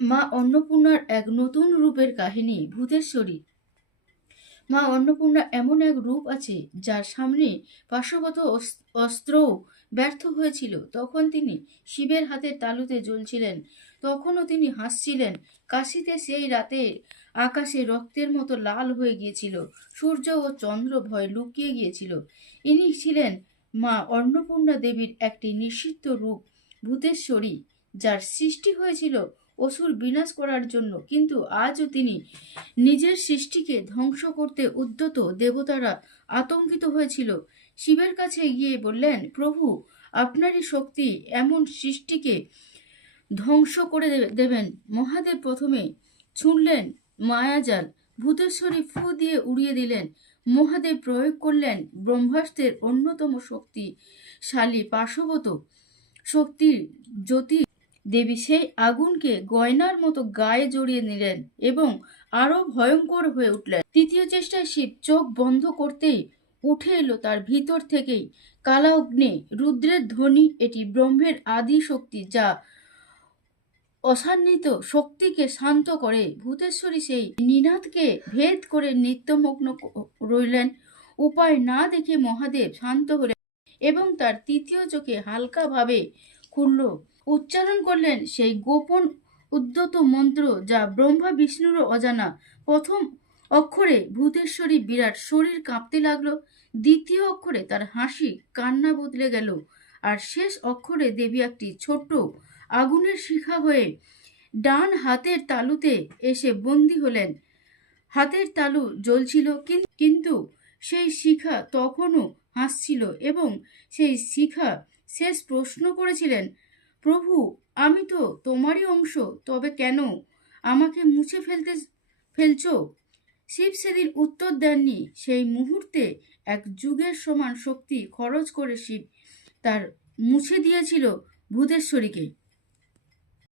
মা অন্নপূর্ণার এক নতুন রূপের কাহিনী। ভূতেশ্বরী। মা অন্নপূর্ণা এমন এক রূপ আছে যার সামনে পাশবত অস্ত্রও ব্যর্থ হয়েছিল। তখন তিনি শিবের হাতের তালুতে জ্বলছিলেন, তখনও তিনি হাসছিলেন। কাশীতে সেই রাতে আকাশে রক্তের মতো লাল হয়ে গিয়েছিল, সূর্য ও চন্দ্র ভয় লুকিয়ে গিয়েছিল। ইনি ছিলেন মা অন্নপূর্ণা দেবীর একটি নিষিদ্ধ রূপ, ভূতেশ্বরী, যার সৃষ্টি হয়েছিল অসুর বিনাশ করার জন্য। কিন্তু আজও তিনি নিজের সৃষ্টিকে ধ্বংস করতে উদ্যত। দেবতারা আতঙ্কিত হয়েছিল, শিবের কাছে গিয়ে বললেন, প্রভু, আপনারই শক্তি এমন সৃষ্টিকে ধ্বংস করে দেবেন। মহাদেব প্রথমে ছুঁড়লেন মায়াজাল, ভূতেশ্বরী ফু দিয়ে উড়িয়ে দিলেন। মহাদেব প্রয়োগ করলেন ব্রহ্মাস্ত্রের অন্যতম শক্তিশালী পাশবত শক্তির জ্যোতি। দেবী সেই আগুনকে গয়নার মতো গায়ে জড়িয়ে নিলেন এবং আরো ভয়ঙ্কর হয়ে উঠলেন। তৃতীয় চেষ্টায় শিব চোখ বন্ধ করতেই উঠে এলো তার ভিতর থেকেই কালা অগ্নি, রুদ্রের ধ্বনি। এটি ব্রহ্মের আদি শক্তি, যা অসান্বিত শক্তিকে শান্ত করে। ভূতেশ্বরী সেই নিনাদকে ভেদ করে নিত্যমগ্ন রইলেন। উপায় না দেখে মহাদেব শান্ত হলেন এবং তার তৃতীয় চোখে হালকাভাবে খুলল। উচ্চারণ করলেন সেই গোপন উদ্যত মন্ত্র যা ব্রহ্মা বিষ্ণুরও অজানা। প্রথম অক্ষরে ভূতেশ্বরী বিরাট শরীর কাঁপতে লাগলো, দ্বিতীয় অক্ষরে তার হাসি কান্না বদলে গেল, আর শেষ অক্ষরে দেবী একটি ছোট্ট আগুনের শিখা হয়ে ডান হাতের তালুতে এসে বন্দী হলেন। হাতের তালু জ্বলছিল, কিন্তু সেই শিখা তখনও হাসছিল এবং সেই শিখা শেষ প্রশ্ন করেছিলেন, প্রভু, আমি তো তোমারই অংশ, তবে কেন আমাকে মুছে ফেলছ? শিব সেদিন উত্তর দেননি। সেই মুহূর্তে এক যুগের সমান শক্তি খরচ করে শিব তার মুছে দিয়েছিল ভূতেশ্বরীকে।